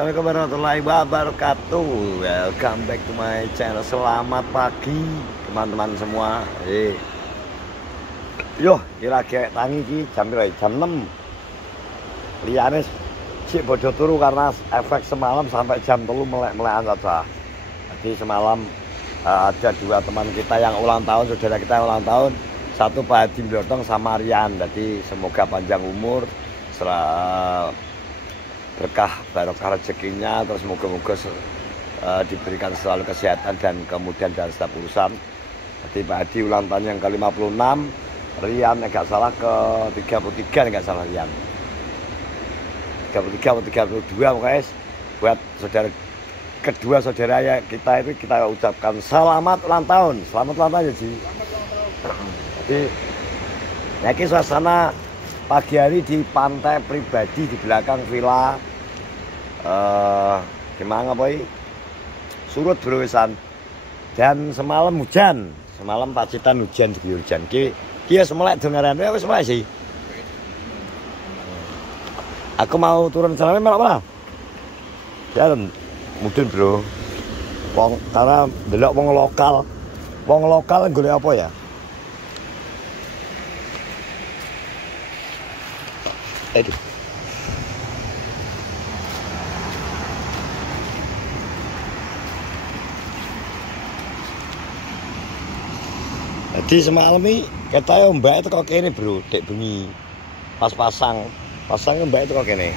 Assalamualaikum warahmatullahi wabarakatuh. Welcome back to my channel. Selamat pagi teman-teman semua. Yo, kira-kira tangi ki jam 6. Liyane sik bodoh turu karena efek semalam sampai jam 3 melek-melekan saja. Jadi semalam ada dua teman kita yang ulang tahun, saudara kita yang ulang tahun. Satu Pak Hadi Mlotong sama Rian. Jadi semoga panjang umur, berkah barokah rezekinya, terus moga-moga diberikan selalu kesehatan dan kemudian dan setiap urusan. Jadi Pak Hadi ulang tahun yang ke-56, Rian enggak salah ke-33, enggak salah Rian 33 atau 32 guys. Buat saudara kedua saudara ya kita itu kita ucapkan selamat ulang tahun ya Ji. Jadi ini suasana pagi hari di pantai pribadi di belakang villa gimana boy, surut berusan dan semalam hujan, semalam Pacitan hujan diguyur hujan kia semelek dengaran wis semelek sih. Aku mau turun sana malah apa jalan mudun bro wong karena delok wong lokal golek apa ya. Aduh. Jadi semalam ini kata mbak itu kok kene bro, dek bengi pas pasang mbak itu kok kene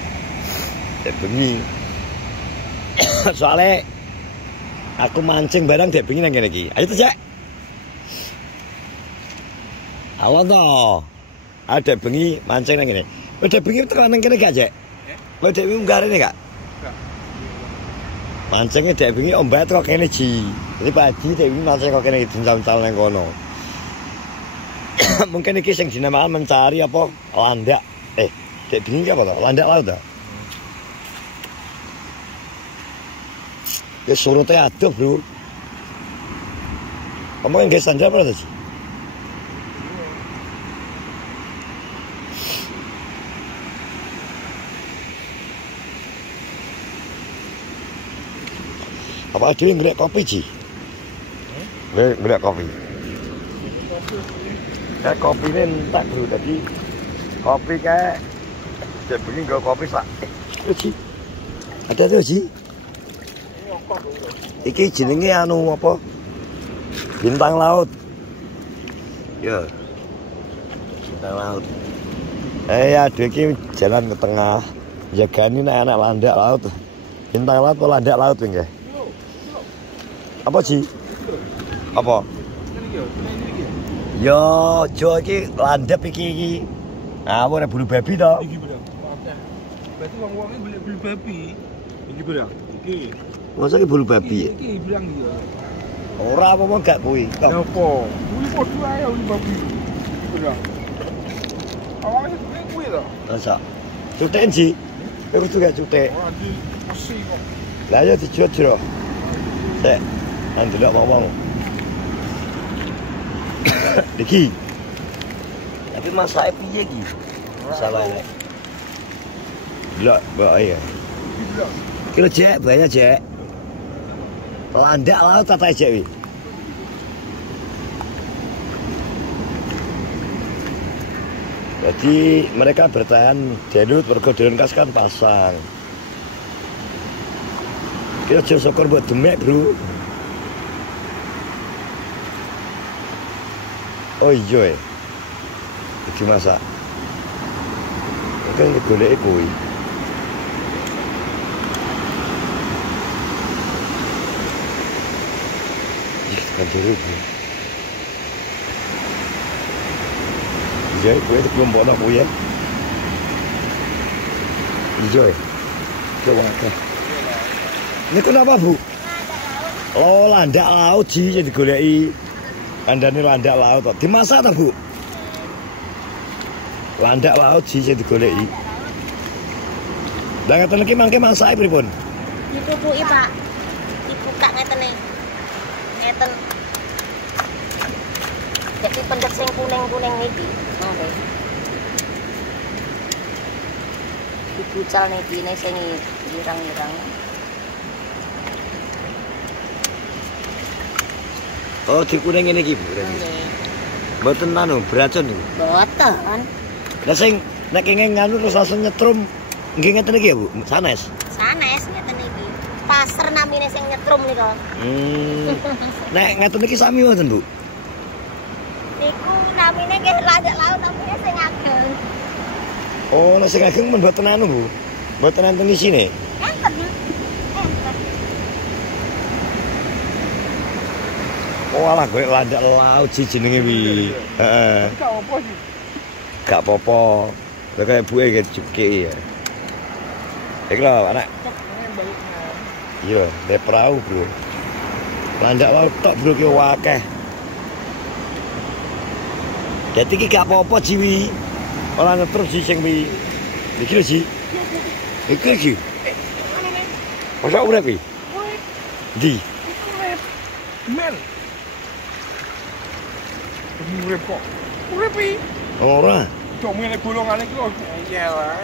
dek bengi. Soalnya aku mancing barang dek bengi nang kene iki. Ayo tuh Cek. Halo toh. Ada bengi mancing nang kene. Udah bengi tekan nang kene gak, Cek? Udah bengi munggah rene gak? Mancingnya dek bengi ombak kok kene ji. Jadi Pak Haji dek bengi mancing kok kene diuncal-uncal nang kono. Mungkin iki sing dinamakan mencari apa landak. Dek bengi apa to? Landak laut ta? Ya surutnya aduh, Bro. Kamu yang guys sandal apa sih? Apa ada yang ngelek kopi, Ji? Ngelek kopi. Kayak kopi ini entak, bro. Jadi kopi kayak jadi begini nggak kopi sak. Ji. Ada tuh, Ji. Iki jenenge anu apa? Bintang laut. Ya. Bintang laut. Ya, iki jalan ke tengah. Jagani anak landak laut. Bintang laut atau landak laut nggih? Apa sih? Apa? Yo, jo iki landep iki. Nah, ora bulu babi to. Iki berang. Berarti wong-wonge golek bulu babi. Iki berang. Iki. Masa iki bulu babi ya? Iki berang ya. Ora apa-apa gak kuwi. Napa? Kuwi padha ae bulu babi. Iki berang. Awake kuwi to. Masa. Cutek sih. Terus juga cutek. Ora di mesi kok. Lah ya dijot-jot. Sek. Andelok ngomong. Iki. Tapi masae piye iki? Masalahnya. Delok, mbak ya. Kira Cek, banyak Cek. Landak laut tata Cek wi. Jadi mereka bertahan Denut bergodon kas kan pasang. Kira jauh sokor buat demek bro. Oh iya ya. Jadi masak. Kan golek kuwi. Kan dulu. Jadi kuwi itu belum bawa kuwi ya. Iya. Coba kan. Ini kenapa Bu? Oh landak laut sih jadi goleki. Kandane landak laut kok. Dimasak ta, Bu? Landak laut sih jadi digoleki. Lah ngeten iki mangke masake pripun? Dipupuki, Pak. Dibuka ngetene. Ngeten. Jadi pendet sing kuning-kuning iki. Nggih. Dibucal niki sing Irang-irang. Oh, dikuning ngene iki, Bu. Mboten anu beracun niku. Boten. Lah sing nek kenging nganu terus langsung nyetrum nggih ngeten iki ya, Bu? Sanes. Sanes ngeten iki. Pasar namine sing nyetrum nika. Nek ngeten iki sami wonten, Bu? Niku namine nggih landak laut namine sing ageng. Oh, nek sing ageng men mboten anu, Bu. Mboten enten isine. Enten. Enten. Oh, alah golek landak laut sih jenenge wi. Heeh. Gak apa sih. Gak apa-apa. Lah kaya buke iki cuki ya. Iki lho, anak. Iya, de perahu, Bro. Landak laut tok, Bro, ki akeh. Dadi iki gak apa-apa jiwi. Ora terus sih sing wi. Iki lho, Ji. Iki. Masa urip iki? Di. Men. Urip kok. Urip iki. Ora. Cok ngene golongane iki lho. Iya lah.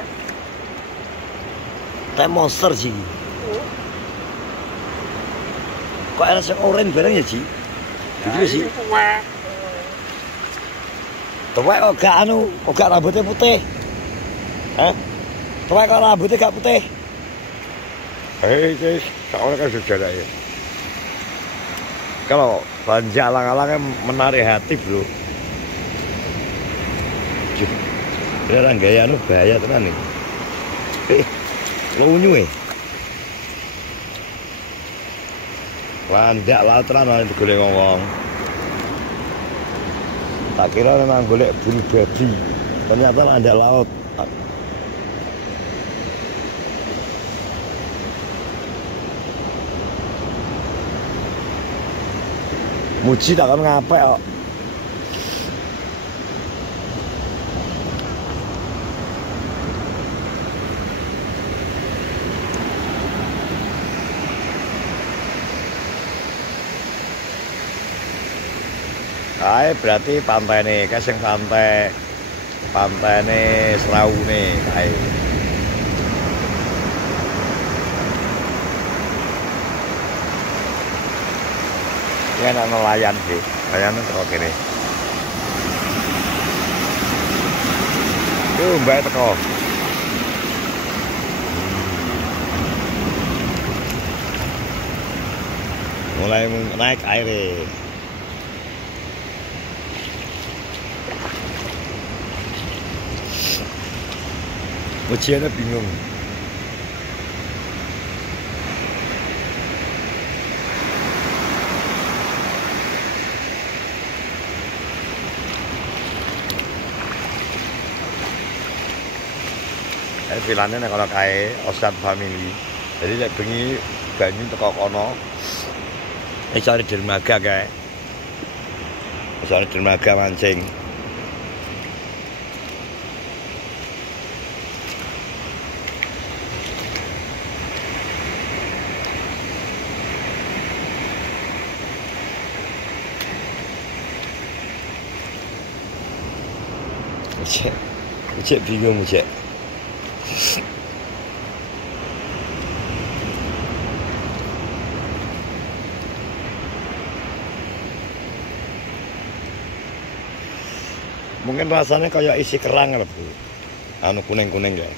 Teh monster sih. Kok ada sing oren bareng ya, Ji? Iki sih. Tuwek kok gak anu, kok gak rambutnya putih. Hah? Tuwek kok rambutnya gak putih. Guys, tak orang kan sejarah ya. Kalau belanja alang-alangnya menarik hati, Bro. Beneran gaya anu bahaya tenan nih. Lunyu landak laut tenan digolek wong. Tak kira memang golek bulu babi. Ternyata landak laut. Muji tak kan ngapek kok. Ae berarti pantai nih, kasing pantai nih Serau nih, ae. Ini anak nelayan sih, nelayan teko kene. Tuh mbak teko. Mulai naik air. Ujiannya bingung. Filane nek kalau kae Osat Family. Jadi lek bengi banyu teko kono. Iso dermaga kae. Iso dermaga mancing. Cek bingung cek. Mungkin rasanya kayak isi kerang lah, Bu. Anu kuning-kuning ya.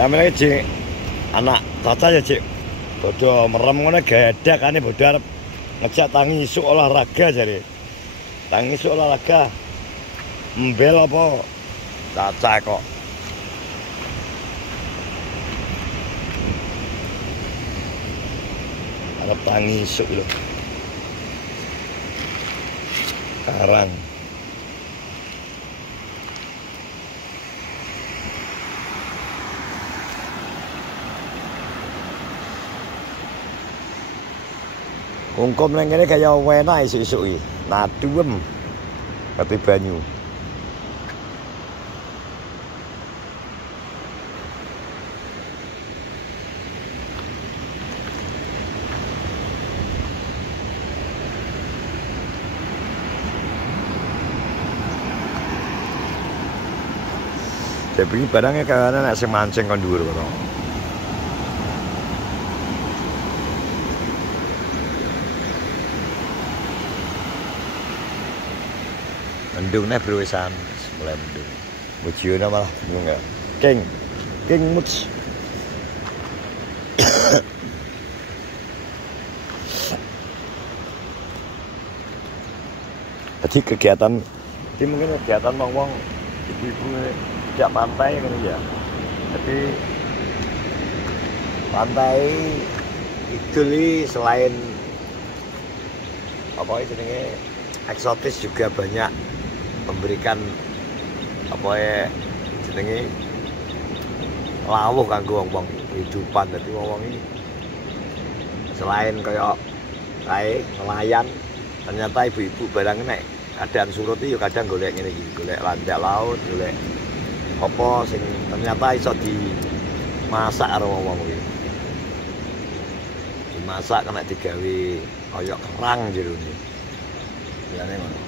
Ya mereka cik anak tata ya cik. Bodoh merem ngono gadak ane bodoh arep ngejak tangi isuk olahraga jare. Tangi isuk olahraga. Mbel apa? Caca kok. Arep tangi isuk lho. Karang. Kungkum nang kene kaya enak isuk-isuk iki. Naduem. Kate banyu. Tapi barangnya karena nek sing mancing kon dhuwur kono. Mendung nih bro wisan, mulai mendung. Mujiona malah bingung ya. King Muts. Jadi kegiatan, ini mungkin kegiatan wong-wong ibu-ibu tidak pantai kan ya. Tapi pantai itu selain apa jenenge eksotis juga banyak memberikan apa ya jenenge lawuh kanggo wong-wong kehidupan. Dadi wong-wong iki selain kayak nelayan, ternyata ibu-ibu barang nek keadaan surut iki kadang golek ngene iki, golek landak laut, golek apa sing ternyata iso dimasak karo wong-wong iki. Dimasak kena digawe kaya kerang jerone. Bilane ngono.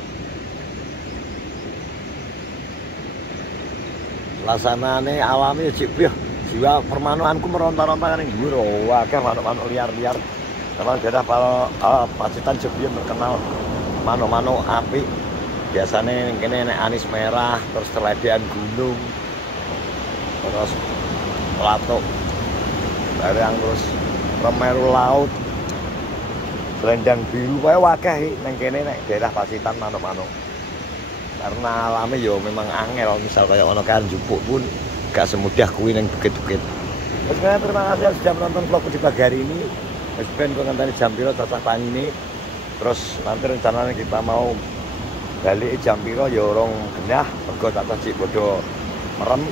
Lasanane alami cipih jiwa permanuanku meronta-ronta ning dhuwur. Akeh manuk-manuk liar-liar. Kalau daerah Pacitan Jebiyen terkenal manuk-manuk apik. Biasane kene nek anis merah, terus teledean gunung. Terus pelatuk. Barang terus remeru laut. Selendang biru wae akeh ning kene nek daerah Pacitan manuk-manuk. Karena alamnya yo memang angel, misal kayak ono kan jupuk pun gak semudah kuwi ning bukit-bukit. Sebenarnya terima kasih sudah menonton vlog di pagi hari ini. Wis ben kok ngenteni jam piro cacah tangine. Terus nanti rencananya kita mau balik jam piro ya urung genah, mergo cacah cik bodo merem.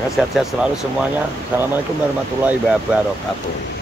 Sehat-sehat selalu semuanya. Assalamualaikum warahmatullahi wabarakatuh.